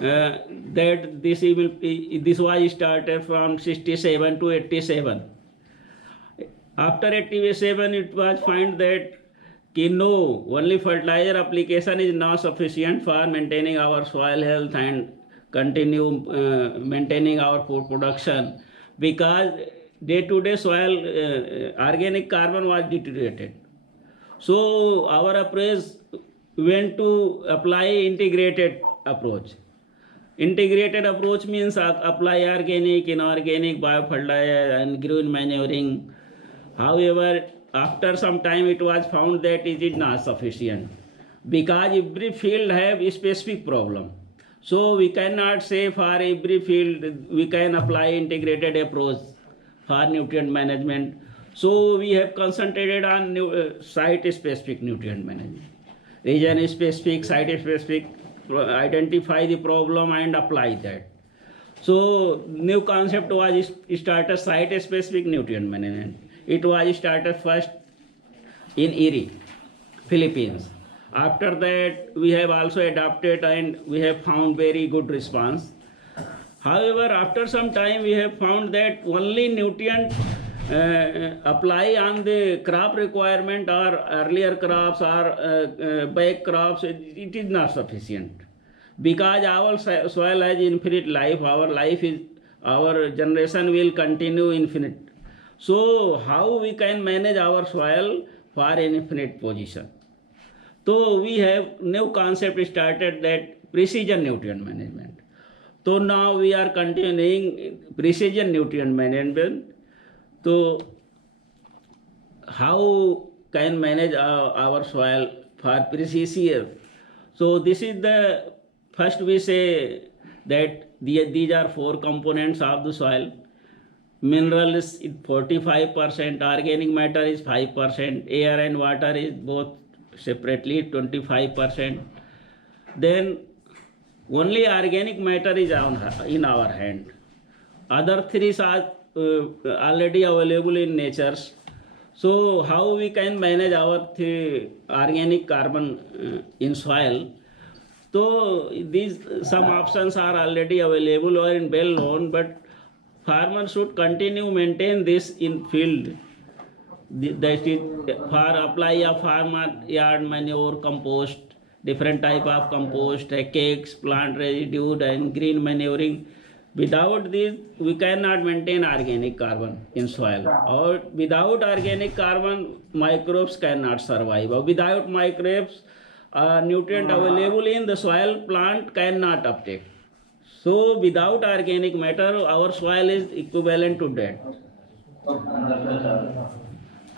that this was started from 67 to 87. After 87, it was find that no, only fertilizer application is not sufficient for maintaining our soil health and continue maintaining our food production, because day-to-day soil organic carbon was deteriorated. So our approach went to apply integrated approach. Integrated approach means apply organic, inorganic, biofertilizer and green manuring. However, after some time it was found that it is not sufficient, because every field have a specific problem. So we cannot say for every field we can apply integrated approach for nutrient management. So we have concentrated on site-specific nutrient management, region-specific, site-specific, identify the problem and apply that. So new concept was started site-specific nutrient management. It was started first in Erie, Philippines. After that, we have also adapted and we have found very good response. However, after some time, we have found that only nutrient apply on the crop requirement or earlier crops or back crops, it is not sufficient. Because our soil has infinite life, our generation will continue infinite. So how we can manage our soil for an infinite position? So we have new concept started, that precision nutrient management. So now we are continuing precision nutrient management. So how can manage our soil for precision? So this is the first we say that these are four components of the soil. Mineral is 45%, organic matter is 5%, air and water is both separately 25%. Then only organic matter is in our hand. Other three are already available in nature. So how we can manage our organic carbon in soil? So these some options are already available or in well known, but farmers should continue maintain this in field. That is for apply a farmer yard manure, compost, different type of compost, cakes, plant residue and green manuring. Without this, we cannot maintain organic carbon in soil. Or without organic carbon, microbes cannot survive. Or without microbes, nutrient available in the soil, plant cannot uptake. So without organic matter, our soil is equivalent to dead.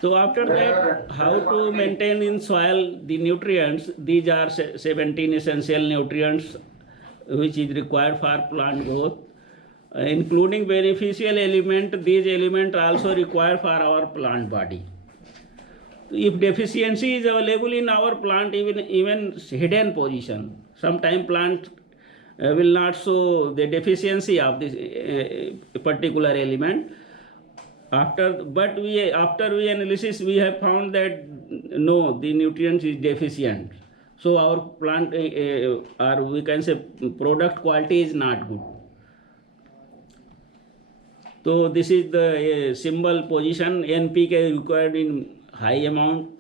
So after that, how to maintain in soil the nutrients? These are 17 essential nutrients which is required for plant growth, including beneficial element. These elements are also required for our plant body. If deficiency is available in our plant, even hidden position, sometimes plant will not show the deficiency of this particular element. After we analysis, we have found that no, the nutrients is deficient. So our plant or we can say product quality is not good. So this is the symbol position. NPK is required in high amount,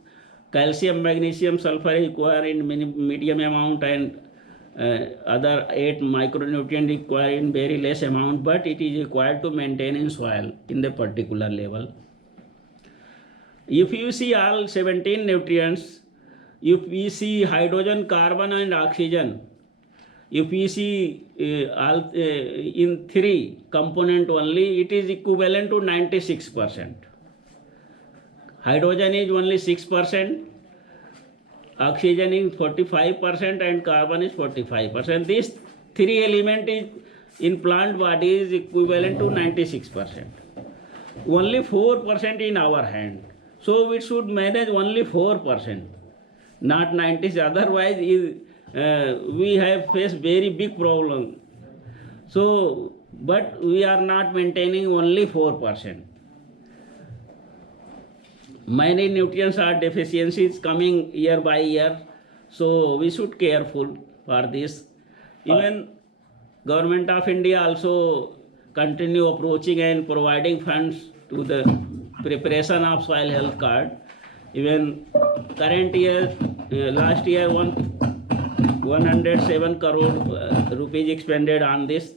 calcium, magnesium, sulfur is required in medium amount, and other 8 micronutrients required in very less amount, but it is required to maintain in soil in the particular level. If you see all 17 nutrients, if we see hydrogen, carbon and oxygen, if we see in 3 component only, it is equivalent to 96%. Hydrogen is only 6%, oxygen is 45% and carbon is 45%. These 3 elements is in plant body is equivalent to 96%. Only 4% in our hand. So we should manage only 4%, not 90%. Otherwise, we have faced very big problem. So, but we are not maintaining only 4%. Many nutrients are deficiencies coming year by year, so we should careful for this. Even Government of India also continue approaching and providing funds to the preparation of soil health card. Even current year, last year, 107 crore rupees expended on this.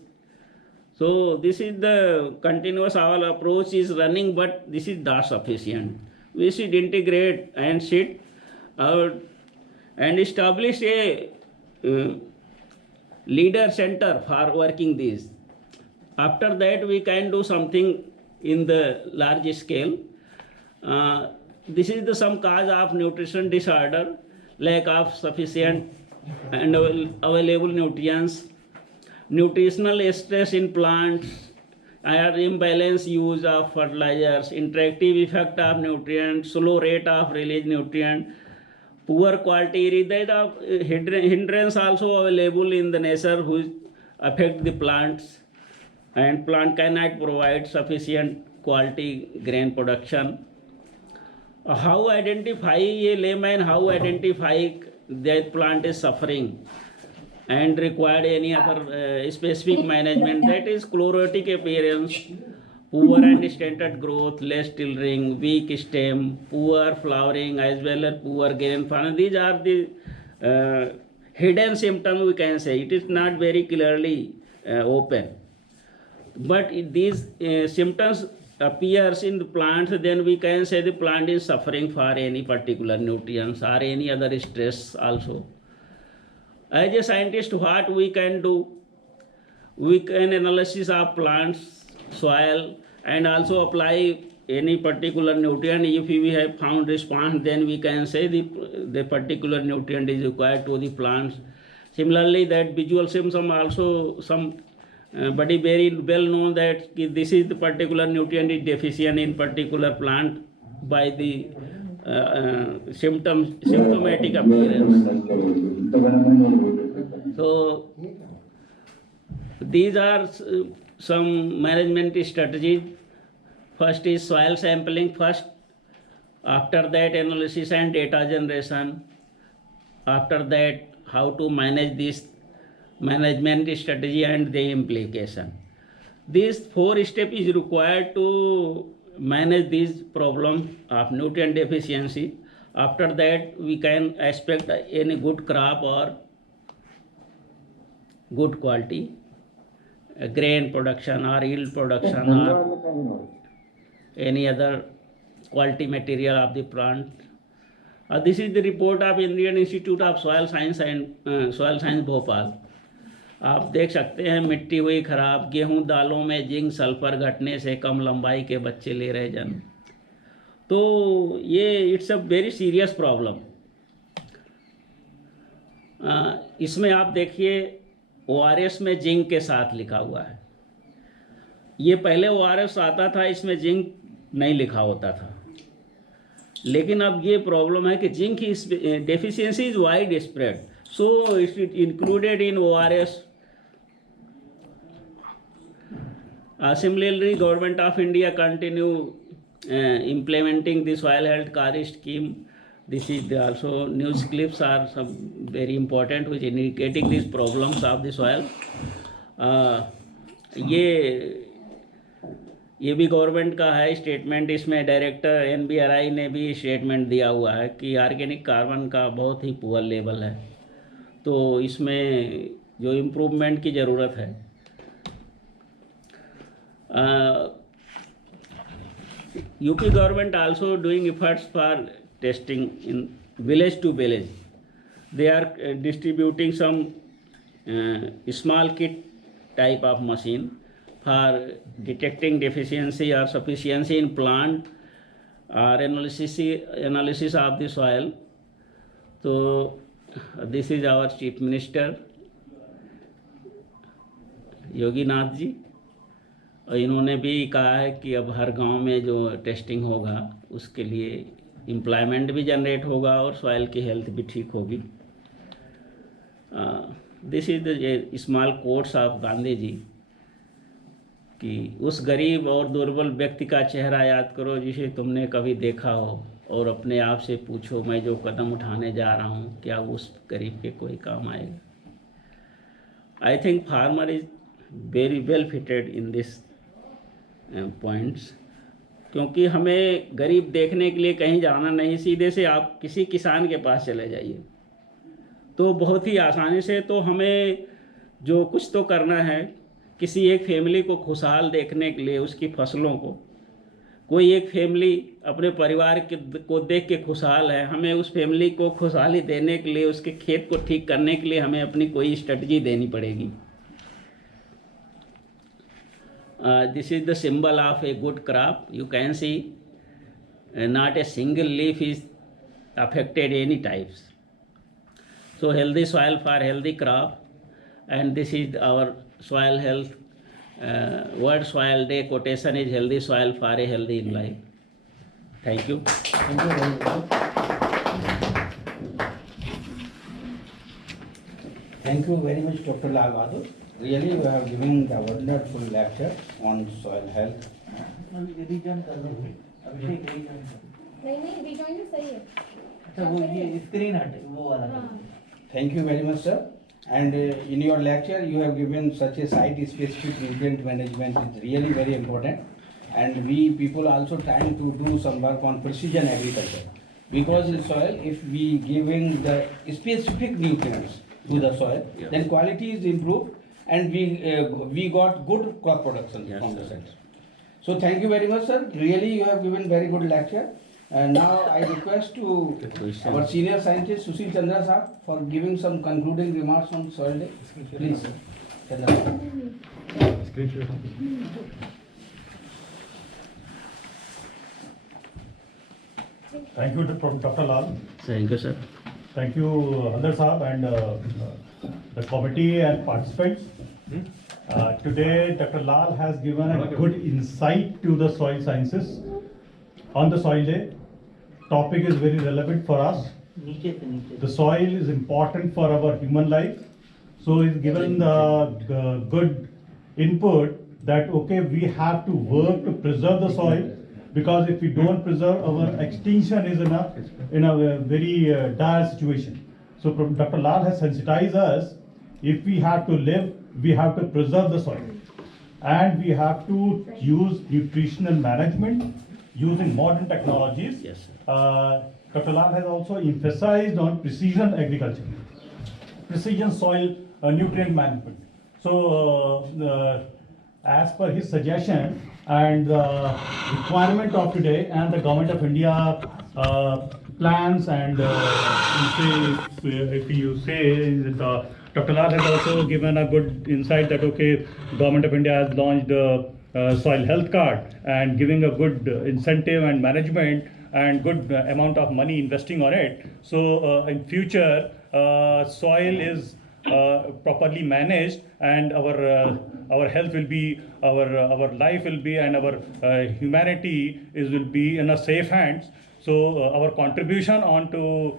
So this is the continuous, our approach is running, but this is not sufficient. We should integrate and sit out and establish a leader center for working these. After that, we can do something in the large scale. This is the some cause of nutrition disorder, lack of sufficient and available nutrients, nutritional stress in plants, or imbalance use of fertilizers, interactive effect of nutrients, slow rate of release nutrient, poor quality. That of hindrance also available in the nature which affect the plants, and plant cannot provide sufficient quality grain production. How identify a layman, how identify that plant is suffering and required any other specific management, that is chlorotic appearance, poor and stunted growth, less tillering, weak stem, poor flowering, as well as poor grain fund. These are the hidden symptoms, we can say. It is not very clearly open. But if these symptoms appears in the plants, then we can say the plant is suffering for any particular nutrients or any other stress also. As a scientist, what we can do? We can analysis of plants, soil, and also apply any particular nutrient. If we have found response, then we can say the particular nutrient is required to the plants. Similarly, that visual symptom also but it very well known that this is the particular nutrient is deficient in particular plant by the symptomatic appearance. So these are some management strategies. First is soil sampling first, after that analysis and data generation, after that how to manage this management strategy and the implication. These 4 steps is required to manage this problem of nutrient deficiency. After that, we can expect any good crop or good quality grain production or yield production or any other quality material of the plant. This is the report of Indian Institute of Soil Science and Soil Science Bhopal. आप देख सकते हैं मिट्टी हुई खराब, गेहूं दालों में जिंक सल्फर घटने से कम लंबाई के बच्चे ले रहे जन्म। तो ये it's a very serious problem. इसमें आप देखिए ORS में जिंक के साथ लिखा हुआ है। ये पहले ORS आता था, इसमें जिंक नहीं लिखा होता था, लेकिन अब ये प्रॉब्लम है कि zinc deficiency is wide spread, so it included in ORS. Similarly, Government of India continue implementing the soil health card scheme. This is also news clips are some very important which indicating these problems of the soil. ये भी government का है statement. इसमें director NBRI ने भी statement दिया हुआ है कि ऑर्गेनिक कार्बन का बहुत ही पुअर लेवल है, तो इसमें जो इम्प्रूवमेंट की ज़रूरत है। UP government also doing efforts for testing in village to village. They are distributing some small kit type of machine for detecting deficiency or sufficiency in plant or analysis of the soil. So this is our Chief Minister योगी नाथ जी, और इन्होंने भी कहा है कि अब हर गांव में जो टेस्टिंग होगा उसके लिए एम्प्लॉयमेंट भी जनरेट होगा और सॉइल की हेल्थ भी ठीक होगी। This is the small quotes of Gandhi ji कि उस गरीब और दुर्बल व्यक्ति का चेहरा याद करो जिसे तुमने कभी देखा हो, और अपने आप से पूछो मैं जो कदम उठाने जा रहा हूँ क्या उस गरीब के कोई काम आएगा। I think farmer is very well fitted in this points, क्योंकि हमें गरीब देखने के लिए कहीं जाना नहीं, सीधे से आप किसी किसान के पास चले जाइए तो बहुत ही आसानी से, तो हमें जो कुछ तो करना है किसी एक फैमिली को खुशहाल देखने के लिए, उसकी फसलों को, कोई एक फैमिली अपने परिवार को देख के खुशहाल है, हमें उस फैमिली को खुशहाली देने के लिए, उसके खेत को ठीक करने के लिए हमें अपनी कोई स्ट्रेटजी देनी पड़ेगी। This is the symbol of a good crop. You can see not a single leaf is affected any types. So healthy soil for healthy crop, and this is our soil health. World Soil Day quotation is healthy soil for a healthy life. Thank you. Thank you very much. Thank you very much, Dr. Lal Bahadur. Really, you have given the wonderful lecture on soil health. नहीं rejoin तो सही है। अच्छा वो ये screen हट वो वाला। Thank you very much, sir. And in your lecture, you have given such a site-specific nutrient management is really very important. And we people also trying to do some work on precision agriculture, because in soil, if we giving the specific nutrients to the soil, Yeah. then quality is improved, and we got good crop production Yes, from the sir. soil. So thank you very much, sir. Really, you have given very good lecture. And now I request to Question. our senior scientist Sushil Chandra sir for giving some concluding remarks on soil day. Please, Chandra sir. Thank you, Dr. Lal. Thank you, sir. Thank you, Handar Saab, and the committee and participants. Today, Dr. Lal has given a good insight to the soil sciences on the soil day. Topic is very relevant for us. नीचे से नीचे। The soil is important for our human life. So he's given the good input that okay, we have to work to preserve the soil, because if we don't preserve, our extinction is in a very dire situation. So Dr. Lal has sensitized us, if we have to live, we have to preserve the soil. And we have to use nutritional management using modern technologies. Yes, sir. Dr. Lal has also emphasized on precision agriculture, precision soil nutrient management. So as per his suggestion and the requirement of today, and the Government of India plans, and if you say that Dr. Lal has also given a good insight that okay, Government of India has launched soil health card and giving a good incentive and management and good amount of money investing on it. So in future, soil is properly managed, and our health will be, our life will be, and our humanity will be in a safe hands. So our contribution onto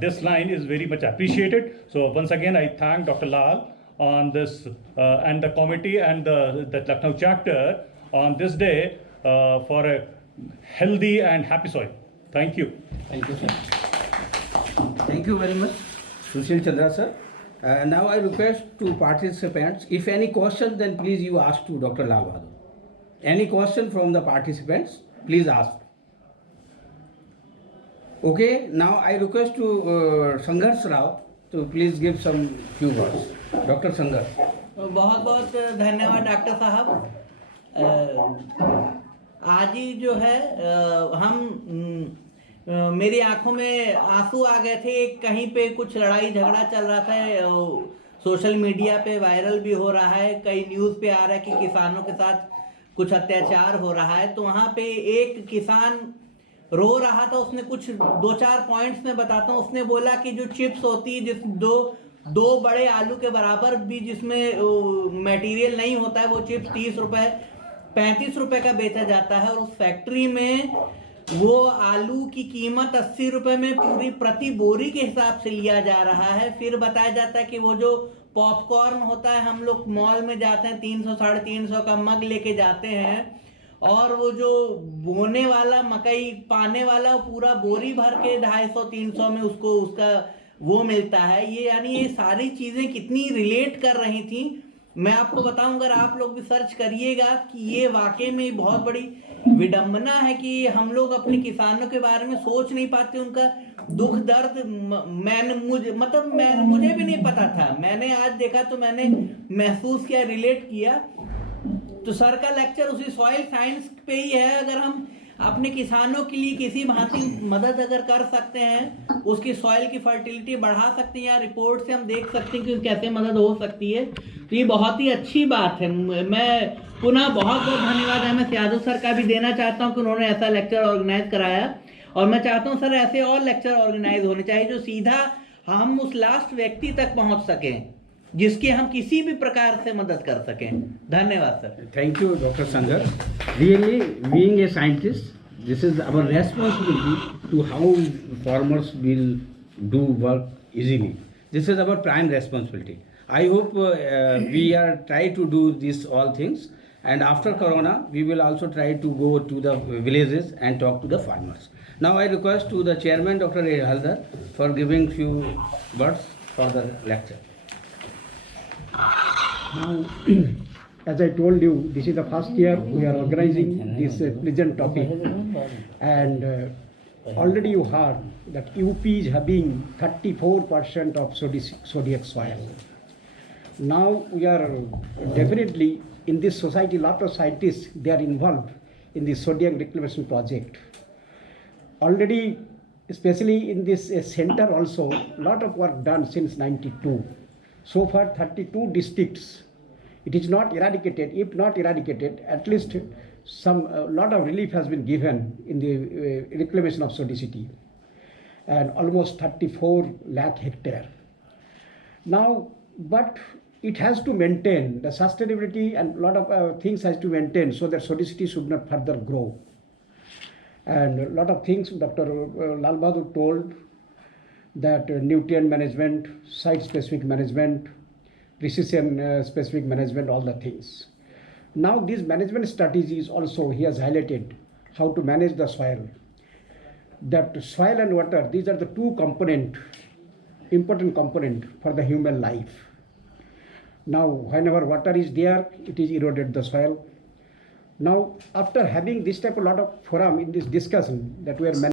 this line is very much appreciated. So once again, I thank Dr. Lal on this and the committee and the Lucknow chapter on this day for a healthy and happy soil. Thank you. Thank you, sir. Thank you very much, Sushil Chandra sir. Now I request to participants, if any question, then please you ask to Dr. Lal Bahadur. Any question from the participants, please ask. Okay, now I request to Sangharsh Rao to please give some few words. Dr. Sangharsh. बहुत बहुत धन्यवाद doctor साहब। आज ही जो है मेरी आंखों में आंसू आ गए थे। कहीं पे कुछ लड़ाई झगड़ा चल रहा था, सोशल मीडिया पे वायरल भी हो रहा है, कई न्यूज़ पे आ रहा है कि किसानों के साथ कुछ अत्याचार हो रहा है। तो वहाँ पे एक किसान रो रहा था, उसने कुछ 2-4 पॉइंट्स में बताता हूँ। उसने बोला कि जो चिप्स होती है, जिस दो बड़े आलू के बराबर भी जिसमें मटेरियल नहीं होता है, वो चिप्स 30 रुपए 35 रुपए का बेचा जाता है, और उस फैक्ट्री में वो आलू की कीमत 80 रुपए में पूरी प्रति बोरी के हिसाब से लिया जा रहा है। फिर बताया जाता है कि वो जो पॉपकॉर्न होता है, हम लोग मॉल में जाते हैं 300-350 का मग लेके जाते हैं, और वो जो बोने वाला मकई पाने वाला, वो पूरा बोरी भर के 250-300 में उसका वो मिलता है। ये यानी ये सारी चीज़ें कितनी रिलेट कर रही थी, मैं आपको बताऊं, अगर आप लोग भी सर्च करिएगा कि ये वाकई में बहुत बड़ी विडंबना है कि हम लोग अपने किसानों के बारे में सोच नहीं पाते, उनका दुख दर्द मुझे भी नहीं पता था। मैंने आज देखा तो मैंने महसूस किया, रिलेट किया। तो सर का लेक्चर उसी सॉइल साइंस पे ही है। अगर हम अपने किसानों के लिए किसी भांति मदद अगर कर सकते हैं, उसकी सॉइल की फर्टिलिटी बढ़ा सकते हैं, या रिपोर्ट से हम देख सकते हैं कि कैसे मदद हो सकती है, तो ये बहुत ही अच्छी बात है। मैं पुनः बहुत बहुत धन्यवाद MS यादव सर का भी देना चाहता हूं कि उन्होंने ऐसा लेक्चर ऑर्गेनाइज कराया, और मैं चाहता हूं सर ऐसे और लेक्चर ऑर्गेनाइज होने चाहिए जो सीधा हम उस लास्ट व्यक्ति तक पहुंच सकें, जिसकी हम किसी भी प्रकार से मदद कर सकें। धन्यवाद sir. Thank you, Dr. Sangar. Really, being a scientist, this is our responsibility to how farmers will do work easily. This is our prime responsibility. I hope we are try to do these all things, and after Corona, we will also try to go to the villages and talk to the farmers. Now I request to the chairman, Dr. A. Haldar, for giving few words for the lecture. Now, as I told you, this is the first year we are organizing this pleasant topic, and already you heard that UP is having 34% of sodium soil. Now we are definitely in this society, lot of scientists, they are involved in the sodium reclamation project. Already, especially in this center also, lot of work done since 92. So far 32 districts. It is not eradicated. If not eradicated, at least some lot of relief has been given in the reclamation of sodicity, and almost 34 lakh hectare. Now, but it has to maintain the sustainability, and lot of things has to maintain so that sodicity should not further grow. And a lot of things Dr. Lal Bahadur told, that nutrient management, site-specific management, precision-specific management, all the things. Now these management strategies also he has highlighted how to manage the soil. That soil and water, these are the two important component for the human life. Now whenever water is there, it is eroded the soil. Now after having this type of lot of forum in this discussion that we are